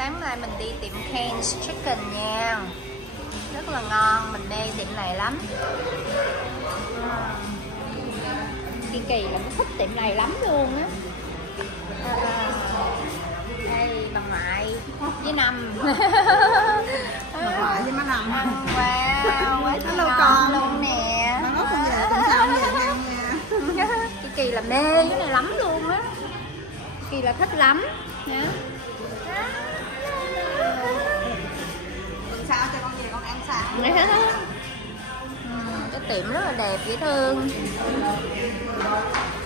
Sáng nay mình đi tiệm Cane's Chicken nha. Rất là ngon, mình mê tiệm này lắm. Kỳ là mình thích tiệm này lắm luôn á. Đây bà ngoại với Năm. Bà ngoại với má Năm. Wow, quá Hello ngon con luôn nè. Nó ngốc con về tuần sau về ăn nha. Kỳ là mê cái này lắm luôn á. Kỳ là thích lắm nha. Tuần sau cho con về con ăn sáng. Cái tiệm rất là đẹp, dễ thương.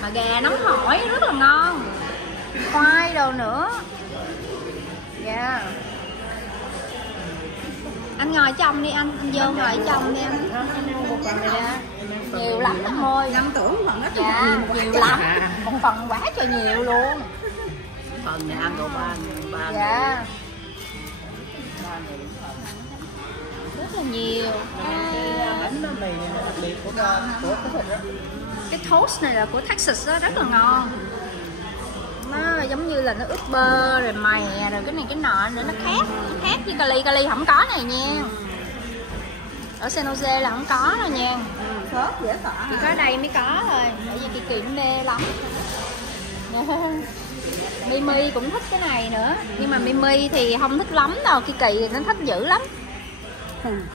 Mà gà nóng hổi rất là ngon. Khoai đồ nữa. Yeah. Anh ngồi trong đi anh vô ngồi trong đi anh. Nhiều lắm thôi. Năm tưởng phần đó Dạ, nhiều lắm. Một phần quá trời nhiều luôn. Phần này ăn độ ba. Dạ. Rất là nhiều. Bánh mì đặc biệt của cái thịt đó. Cái toast này là của Texas đó, rất là ngon. Nó giống như là nó ướp bơ rồi mè rồi cái này cái nọ nữa, nó khác với Cali không có này nha. Ở San Jose là không có đâu nha. Khớp dễ sợ. Chỉ có đây mới có thôi. Bởi vì Kỳ mê lắm. Mimi cũng thích cái này nữa. Nhưng mà Mimi thì không thích lắm đâu, Kỳ thì nó thích dữ lắm.